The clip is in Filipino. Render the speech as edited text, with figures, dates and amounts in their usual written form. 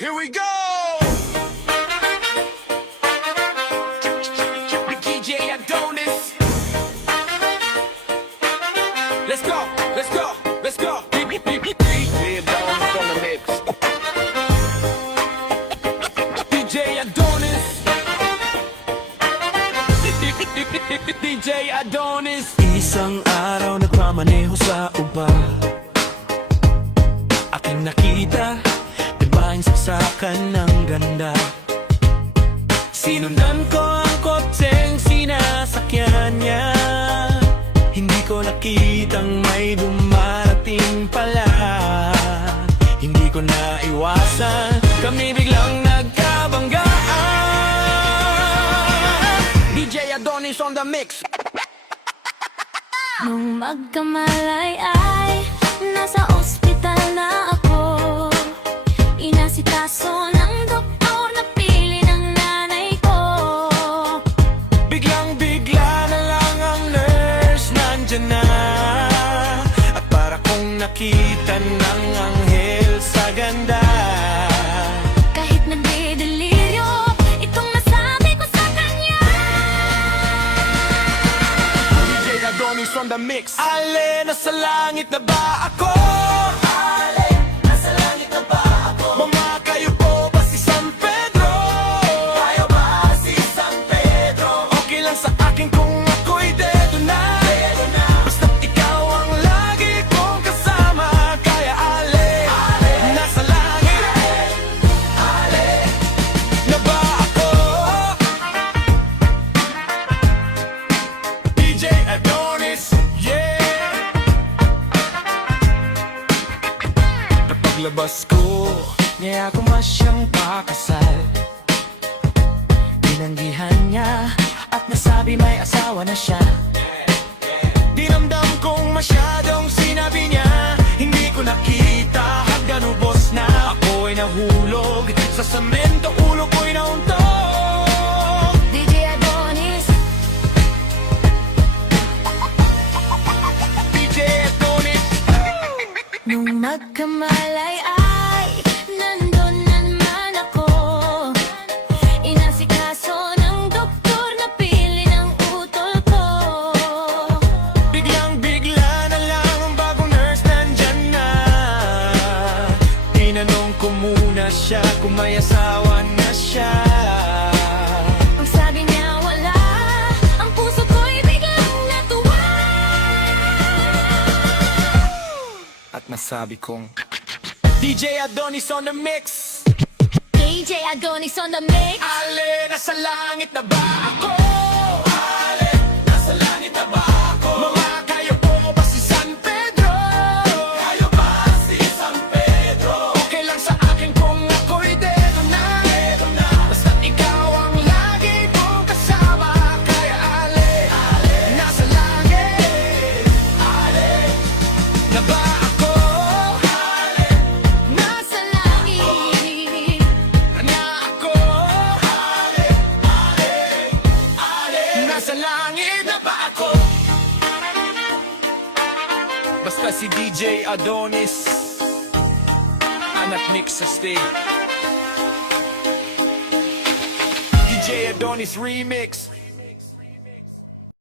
Here we go! DJ Adonis. Let's go, let's go, let's go. DJ Adonis on the mix. DJ Adonis. DJ Adonis. Isang araw nagmamaneho sa uba, aking nakita, dibaing saksakan ng ganda. Sinundan ko ang kotseng sinasakyan niya, hindi ko nakitang may dumarating pala. Hindi ko naiwasan, kami biglang nagkabanggaan. DJ Adonis on the mix. Nung magkamalay ay nasa ospital na ako, inasikaso ng doktor na pili ng nanay ko. Biglang-bigla na lang ang nurse nandyan na, at para kong nakita ng anghel sa ganda. Kahit nagdedeliryo, itong nasabi ko sa kanya. DJ Adonis on the mix. Ale, nasa langit na ba ako? Ale, nasa langit na ba ako? Mama, kayo po ba si San Pedro? Kayo ba si San Pedro? Okay lang sa akin kung ako'y dedo na. Basta't ikaw ang lagi kong kasama. Kaya ale, nasa langit na ba ako? DJ Adonis, yeah. Napaglabas ko, niya ako masyang pakasal. Tinanggihan niya at nasabi may asawa na siya. Dinamdam kong masyadong sinabi niya, hindi ko nakita hanggang ubos na. Ako ay nahulog sa semento, ulo ko'y nauntog. DJ Adonis, DJ Adonis. nung magkamalay ay nandun na naman ako, inasikaso ng doktor na pili ng utol ko. Biglang-bigla na lang ang bagong nurse nandyan na. Tinanong ko muna siya kung may asawa na siya. Ang sabi niya wala, ang puso ko'y biglang natuwa. At nasabi kong DJ Adonis on the mix. DJ Adonis on the mix. Ale, nasa langit na ba ako? Ale, nasa langit na ba ako? Mama, kayo po ba si San Pedro? Kayo ba si San Pedro? Okay lang sa akin kung ako'y dedo na. Basta't ikaw ang lagi kong kasama. Kaya ale, nasa langit na ba ako? Nasa langit Na ako? Nasa langit na ba ako? Basta si DJ Adonis, anak mix sa stage. DJ Adonis remix.